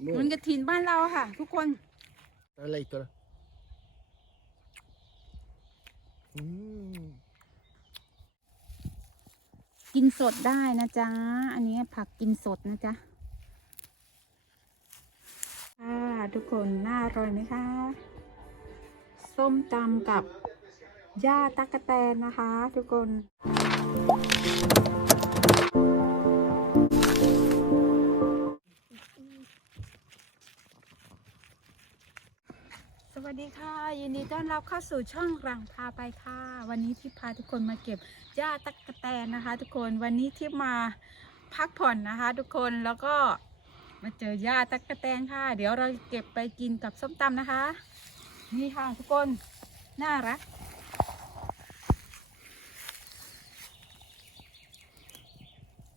เหมันกระถินบ้านเราค่ะ ทุกคนอะไรอีกตัวละอืมกินสดได้นะจ๊ะ อันนี้ผักกินสดนะจ๊ะค่ะทุกคนน่าอร่อยไหมคะ ส้มตำกับย่าตักกะแตนนะคะ ทุกคน วัสดีค่ะ ยินดีต้อนรับเข้าสู่ช่องรังพาไปค่ะ วันนี้ที่พาทุกคนมาเก็บหญ้าตักกะแตนนะคะ ทุกคนวันนี้ที่มาพักผ่อนนะคะ ทุกคนแล้วก็มาเจอหญ้าตักกะแตนค่ะ เดี๋ยวเราเก็บไปกินกับส้มตำนะคะ นี่ค่ะทุกคนน่ารัก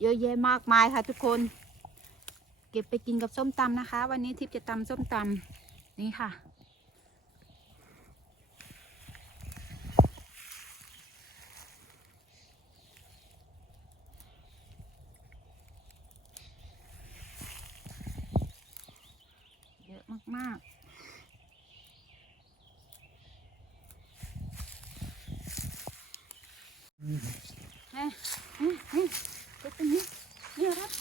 เยอะแยะมากมายค่ะทุกคน เก็บไปกินกับส้มตำนะคะ วันนี้ทิพย์จะตำส้มตำนี่ค่ะ มากๆเฮ้ยเฮ้ยเฮ้ยตัวนี้นี่รับ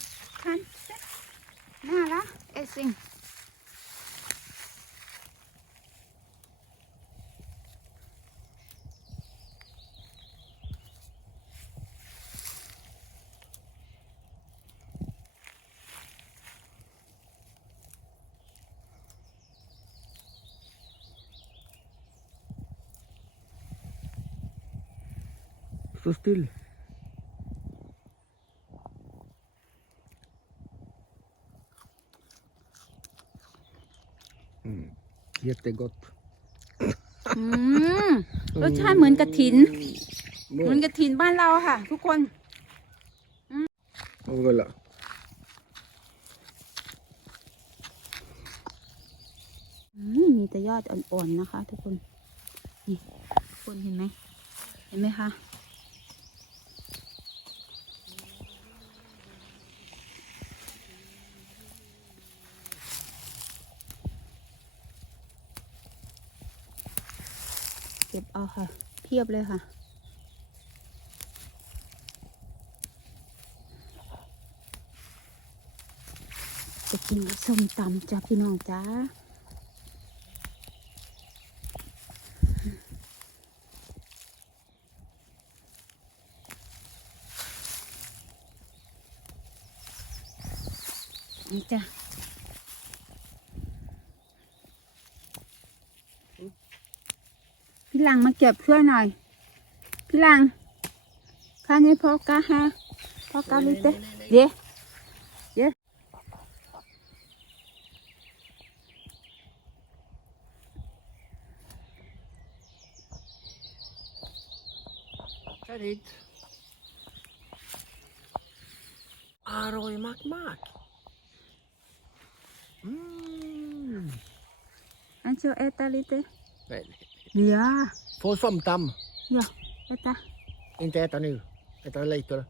คันเซ็ตน่ารักเอซิง สติ still. Mm. Jättegott. อืมรสชาติเหมือนกระถิน Mm. เหมือนกระถินบ้านเราค่ะ ทุกคน Och voilà. อืมมีแต่ยอดอ่อนๆนะคะ ทุกคน นี่ทุกคนเห็นไหม เห็นไหมคะ ก็บเอาค่ะ เพียบเลยค่ะ จะกินส้มตำจ้าพี่น้องจ้านี่จ้ะ พี่หลังมาเก็บเพื่อนหน่อย พี่หลังข้านี้พอกะฮะพอกะลิเตเดี๋ยวเดี๋ยว Färdigt. Aroj mak mak. Mm. อันเชียวเอตาลิเต Nej. เดี๋ยว Få somtam. เดี๋ยวเอตา Inte äta nu. Äta lite. då.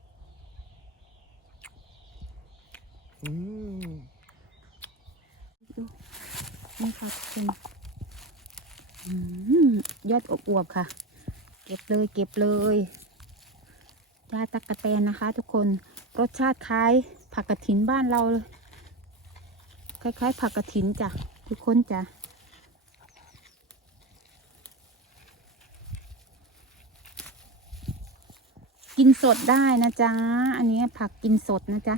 Mm. นี่ค่ะเป็นอืมยอดอวบๆค่ะ เก็บเลยเก็บเลยยาตักกะแตนนะคะ ทุกคนรสชาติคล้ายผักกระถินบ้านเราเลยคล้ายๆ ผักกระถินจ้ะทุกคนจ้ะ กินสดได้นะจ๊ะ อันนี้ผักกินสดนะจ๊ะ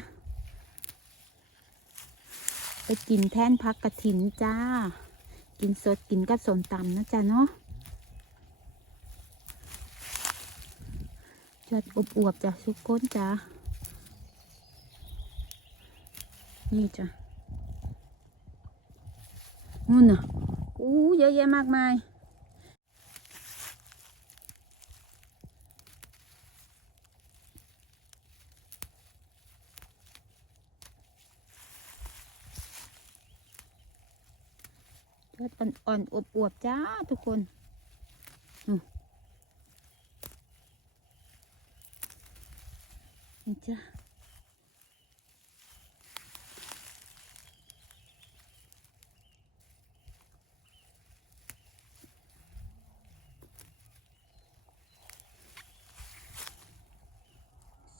ไปกินแท่นพักกระถินจ้า กินสดกินกับสมตำนะจ๊ะเนาะจอดอบอวบๆจ้ะทุกคนจ้านี่จ้ะนู่นน่ะอู้เยอะแยะมากมาย ยอดอ่อนๆอวบๆจ้าทุกคนนี่จ้า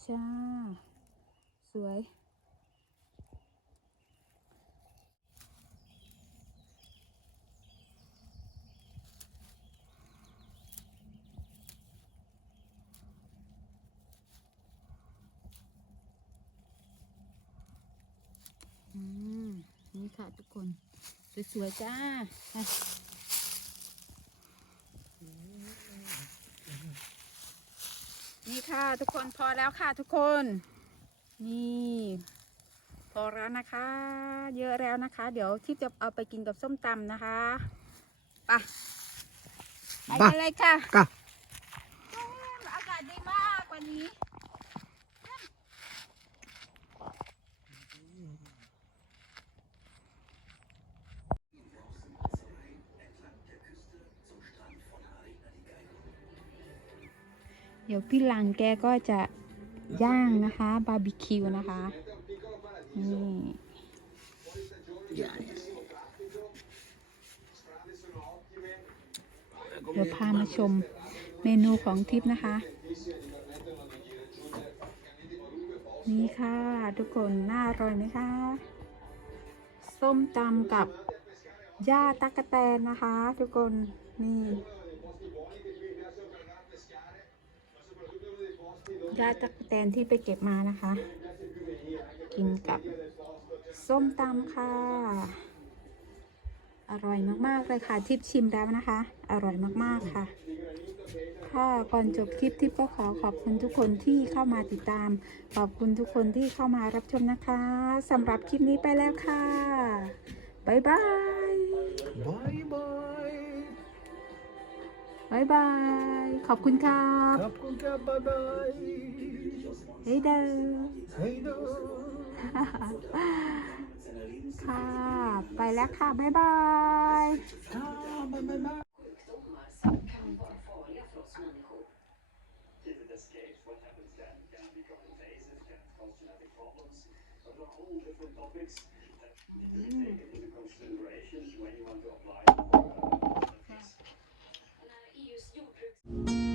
จ้า สวย ทุกคน สวยๆจ้าไปนี่ค่ะทุกคนพอแล้วค่ะทุกคน นี่ พอแล้วนะคะ เยอะแล้วนะคะ เดี๋ยวที่จะเอาไปกินกับส้มตำนะคะไปไปกันเลยค่ะกะอืมอากาศดีมากวันนี้ เดี๋ยวพี่ลังแกก็จะย่างนะคะบาร์บีคิวนะคะนี่เดี๋ยวพามาชมเมนูของทิพย์นะคะ นี่ค่ะ ทุกคนน่าอร่อยไหมคะ ส้มตำกับย่าตักกะแตนนะคะ ทุกคนนี่ ยาตักกะแตนที่ไปเก็บมานะคะ กินกับส้มตำค่ะ อร่อยมากๆเลยค่ะ ทิปชิมแล้วนะคะ อร่อยมากๆค่ะ ค่ะก่อนจบคลิปทิปก็ขอขอบคุณทุกคนที่เข้ามาติดตาม ขอบคุณทุกคนที่เข้ามารับชมนะคะสำหรับคลิปนี้ไปแล้วค่ะ บ๊ายบายบายบาย บ๊ายบาย ขอบคุณครับ ขอบคุณครับบายบายเฮ้ยเด้อเฮ้ยดูค่ะ ไปแล้วค่ะบ๊ายบายค่ะบายบายบา ย